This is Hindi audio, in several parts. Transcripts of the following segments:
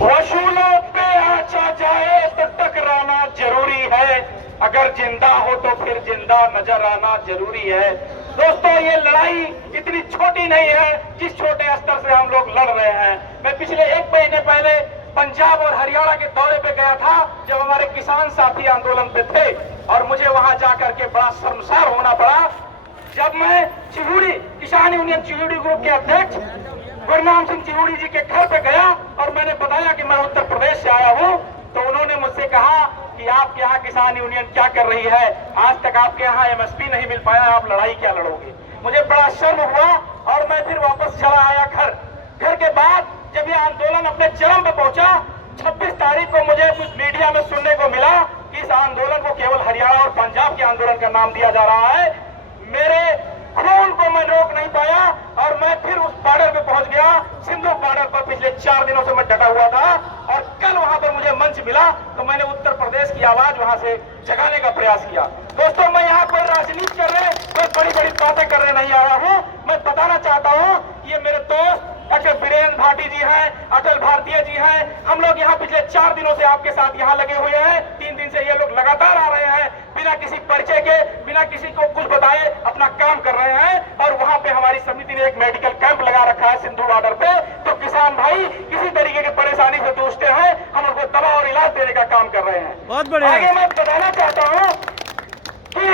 वसूलों पे आचा जाए तो टकराना जरूरी है, अगर जिंदा हो तो फिर जिंदा नजर आना जरूरी है। दोस्तों, ये लड़ाई इतनी छोटी नहीं है जिस छोटे स्तर से हम लोग लड़ रहे हैं। मैं पिछले 1 महीने पहले पंजाब और हरियाणा के दौरे पे गया था, जब हमारे किसान साथी आंदोलन पे थे, और मुझे वहां जाकर के बड़ा शर्मसार होना पड़ा जब मैं चिहुड़ी किसान यूनियन चिहुड़ी ग्रुप के अध्यक्ष गुरनाम सिंह चिहुड़ी जी के घर पे गया और मैंने बताया कि मैं उत्तर प्रदेश से आया हूं। तो उन्होंने मुझसे कहा कि आपके यहाँ किसान यूनियन क्या कर रही है, आज तक आपके यहाँ एमएसपी नहीं मिल पाया, आप लड़ाई क्या लड़ोगे। मुझे बड़ा शर्म हुआ और मैं फिर वापस चला आया घर। घर के बाद जब ये आंदोलन अपने चरम पे पहुंचा, 26 तारीख को मुझे कुछ मीडिया में सुनने को मिला कि इस आंदोलन को केवल हरियाणा और पंजाब के आंदोलन का नाम दिया जा रहा है। मेरे खून को मैं रोक नहीं पाया और मैं फिर उस बॉर्डर पे पहुंच गया। सिंधु बॉर्डर पर पिछले 4 दिनों से मैं डटा हुआ था और कल वहां पर मुझे मंच मिला तो मैंने उत्तर प्रदेश की आवाज वहां से जगाने का प्रयास किया। दोस्तों, मैं यहाँ पर राजनीति करने, कोई बड़ी बड़ी बातें करने नहीं आया हूँ। मैं बताना चाहता हूँ, ये मेरे दोस्त डॉक्टर बीरेन्द्र भाटी जी हैं, अटल भारतीय जी हैं, हम लोग यहाँ पिछले 4 दिनों से आपके साथ यहाँ लगे हुए हैं। 3 दिन से ये लोग लगातार आ रहे हैं, बिना किसी परिचय के, बिना किसी को कुछ बताए अपना काम कर रहे हैं। और वहाँ पे हमारी समिति ने एक मेडिकल कैंप लगा रखा है सिंधु बॉर्डर पे। तो किसान भाई किसी तरीके की परेशानी से जूझते हैं, हम उनको दवा और इलाज देने का काम कर रहे हैं। बहुत बढ़िया। आगे मैं बताना चाहता हूँ कि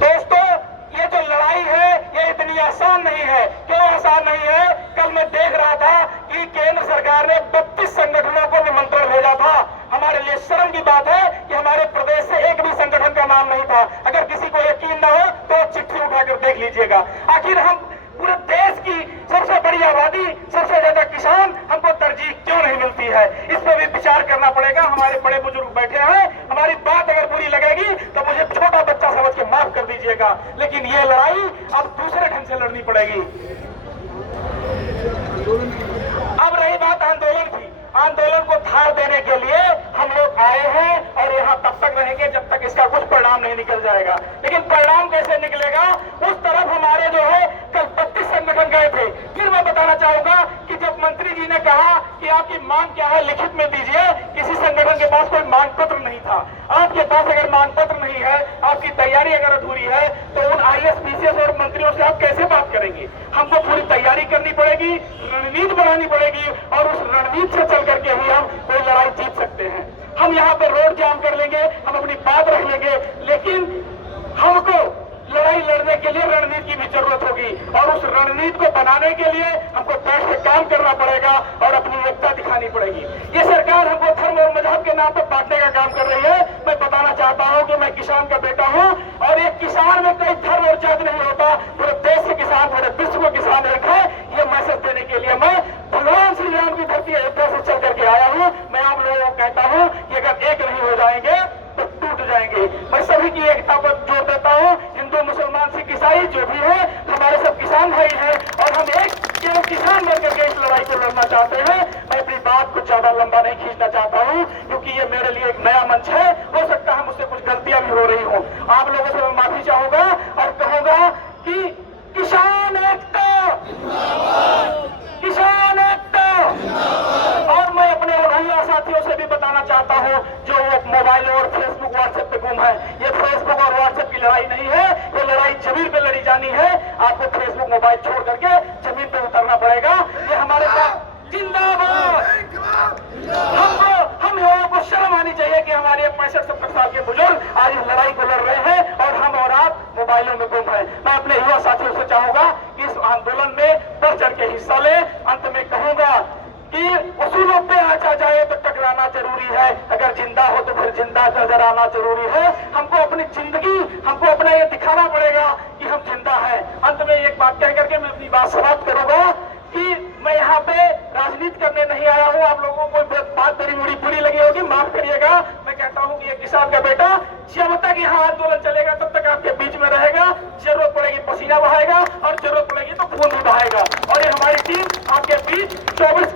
दोस्तों, ये जो लड़ाई है ये इतनी आसान नहीं है। क्यों आसान नहीं है? कल मैं देख रहा था कि केंद्र सरकार ने 32 संगठनों को निमंत्रण भेजा था। हमारे लिए शर्म की बात है कि हमारे प्रदेश से एक भी संगठन का नाम नहीं था। अगर किसी को यकीन न हो तो चिट्ठी उठाकर देख लीजिएगा। आखिर हम पूरे देश की सबसे बड़ी आबादी, सबसे ज्यादा किसान, हमको तरजीह क्यों नहीं मिलती है? इस पर भी विचार करना पड़ेगा। हमारे बड़े बुजुर्ग बैठे हैं, हमारी बात अगर बुरी लगेगी तो मुझे छोटा बच्चा समझ के माफ कर दीजिएगा, लेकिन ये लड़ाई अब दूसरे ढंग से लड़नी पड़ेगी। अब रही बात आंदोलन की, आंदोलन को धार देने के लिए हम लोग आए हैं और यहाँ तब तक रहेंगे जब तक इसका कुछ परिणाम नहीं निकल जाएगा। लेकिन परिणाम कैसे निकलेगा? उस तरफ हमारे जो है कल 32 संगठन गए थे। फिर मैं बताना चाहूंगा कि जब मंत्री जी ने कहा कि आपकी मांग क्या है लिखित में दीजिए, किसी संगठन के पास कोई मांग पत्र नहीं था। आपके पास अगर मांग पत्र नहीं है, आपकी तैयारी अगर अधूरी है, तो उन IAS, PCS और मंत्रियों से आप कैसे बात करेंगे? हमको पूरी तैयारी करनी पड़ेगी, रणनीति बनानी पड़ेगी और उस रणनीति से चल करके ही हम कोई लड़ाई जीत सकते हैं। हम यहाँ पे रोड जाम कर लेंगे, हम अपनी बात रख लेंगे, लेकिन हमको लड़ाई लड़ने के लिए रणनीति की भी जरूरत होगी और उस रणनीति को बनाने के लिए हमको बैठ के काम करना पड़ेगा और अपनी एकता दिखानी पड़ेगी। ये सरकार हमको धर्म और मजहब के नाम पर बांटने का काम कर रही है। मैं बताना चाहता हूँ कि मैं किसान का बेटा हूँ और एक किसान में कोई धर्म और जाति नहीं होता। पूरे देश के किसान, पूरे विश्व के किसान एक है। ये मैसेज देने के लिए मैं भगवान श्री राम की धरती अयोध्या से चल करके आया हूँ। मैं आप लोगों को कहता हूँ कि अगर एक नहीं हो जाएंगे तो टूट जाएंगे। मैं सभी की एकता पर जोर देता हूँ। हिंदू, मुसलमान, सिख, ईसाई जो भी है, हमारे सब किसान भाई हैं और हम एक केवल किसान बनकर के इस लड़ाई को लड़ना चाहते हैं। मैं अपनी बात को ज्यादा लंबा नहीं खींचना चाहता हूँ क्योंकि ये मेरे लिए एक नया मंच है। हो सकता है मुझसे कुछ गलतियां भी हो रही हों। आप लोगों से मैं माफी चाहूंगा और कहूंगा कि किसान एकता, किसान एकता। और मैं अपने उन्हीं साथियों से भी बताना चाहता हूं जो मोबाइल और फेसबुक, व्हाट्सएप पे गुम है। ये फेसबुक और व्हाट्सएप की लड़ाई नहीं है, ये लड़ाई जमीन पे लड़ी जानी है। आपको फेसबुक, मोबाइल छोड़ करके जमीन पे उतरना पड़ेगा। ये हमारे पास जिंदाबाद। हम लोगों को शर्म आनी चाहिए कि हमारे 65-70 साल के बुजुर्ग आज इस लड़ाई को लड़ रहे हैं और हम और आप मोबाइलों में गुम है। मैं अपने युवा साथियों से चाहूंगा कि इस आंदोलन में बढ़ चढ़ के हिस्सा ले। अंत में कहूंगा कि उसूलों पे आचा जाए तो टकराना जरूरी है, अगर जिंदा हो तो फिर जिंदा नजर आना जरूरी है। हमको अपनी जिंदगी, हमको अपना ये दिखाना पड़ेगा कि हम जिंदा हैं। अंत में एक बात कह करके मैं अपनी बात समाप्त करूंगा कि मैं यहाँ पे राजनीति करने नहीं आया हूँ। आप लोगों को बात मेरी बुरी लगी होगी, माफ करिएगा। मैं कहता हूँ कि ये किसान का बेटा जब तक यहाँ आंदोलन चलेगा तब तक आपके बीच में रहेगा। जरूरत पड़ेगी पसीना बहाएगा और जरूरत पड़ेगी तो खून भी बहाएगा। और ये हमारी टीम आपके बीच 24